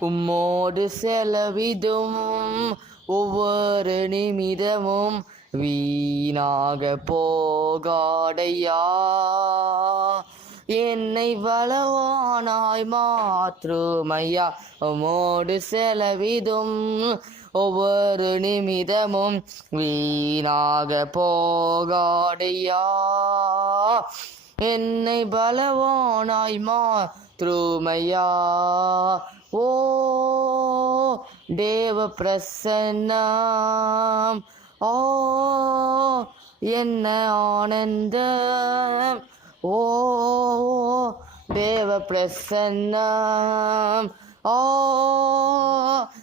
உம்மோடு செலவிதும் ஒவ்வொரு நிமிடமும் வீணாக போகாடையா என்னை வளவானாய் மாற்றுமையா உம்மோடு செலவிதும் ஒவ்வொரு நிமிடமும் வீணாக போகாடையா என்னை பலவானாய் மாற்றுமையா ஓ தேவ பிரசன்னம் ஓ என்ன ஆனந்தம். ஓ தேவ பிரசன்னம் ஓ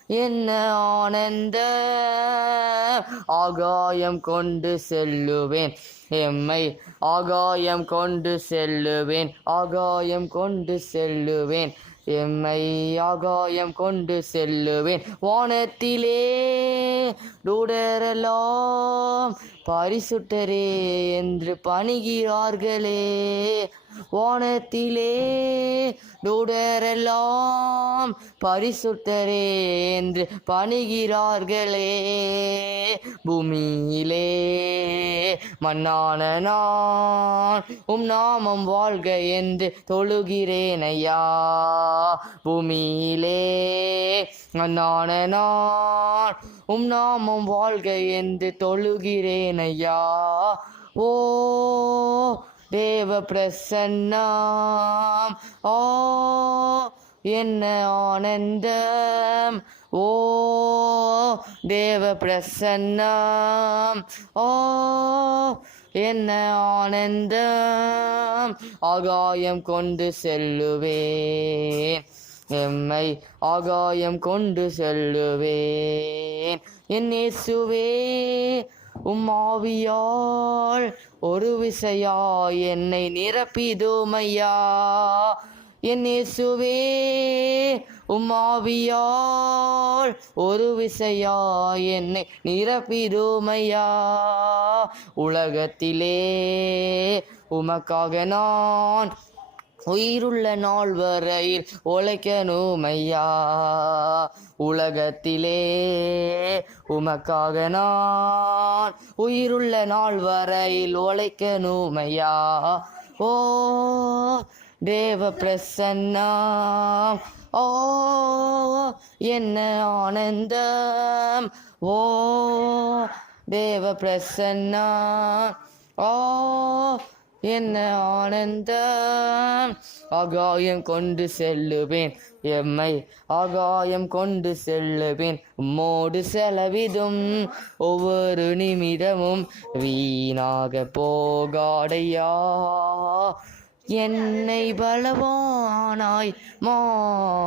என்ன ஆனந்த? ஆகாயம் கொண்டு செல்லுவேன். எம்மை ஆகாயம் கொண்டு செல்லுவேன். ஆகாயம் கொண்டு செல்லுவேன். எம்மை ஆகாயம் கொண்டு செல்லுவேன். வானத்திலே டூடரெல்லாம் பரிசுட்டரே என்று பணிகிறார்களே. வானத்திலே டூடரெல்லாம் பரிசுட்டரே என்று பணிகிறார்களே. பூமியிலே மண்ணான நான் உம் நாமம் வாழ்க என்று தொழுகிறேன் ஐயா. பூமியிலே மண்ணான நான் உம் நாமம் வாழ்க என்று தொழுகிறேன் ஐயா. ஓ தேவ பிரசன்னம். ஓ என்ன ஆனந்தம்? ஓ தேவ பிரசன்னம் ஓ என்ன ஆனந்தம்? ஆகாயம் கொண்டு செல்லுவேன். எம்மை ஆகாயம் கொண்டு செல்லுவேன். என் இயேசுவே உம்மாவியால் ஒரு விசையா என்னை நிரப்பிதோமையா என் இயேசுவே உம் ஒரு விசையா என்னை நிரப்பிடுமையா? உலகத்திலே உமக்காக நான் உயிருள்ள நாள் வரையில் உழைக்கணும் ஐயா உலகத்திலே உமக்காக நான் உயிருள்ள நாள் வரையில் உழைக்கணும் ஐயா ஓ தேவ பிரசன்னம் ஓ என்ன ஆனந்தம். ஓ தேவ பிரசன்னம் ஓ என்ன ஆனந்தம். ஆகாயம் கொண்டு செல்லுவேன் எம்மை. ஆகாயம் கொண்டு செல்லுவேன் உம்மோடு செலவிதும் ஒவ்வொரு நிமிடமும் வீணாக போகாடையா என்னை பலவானாய் மாத்ருமையா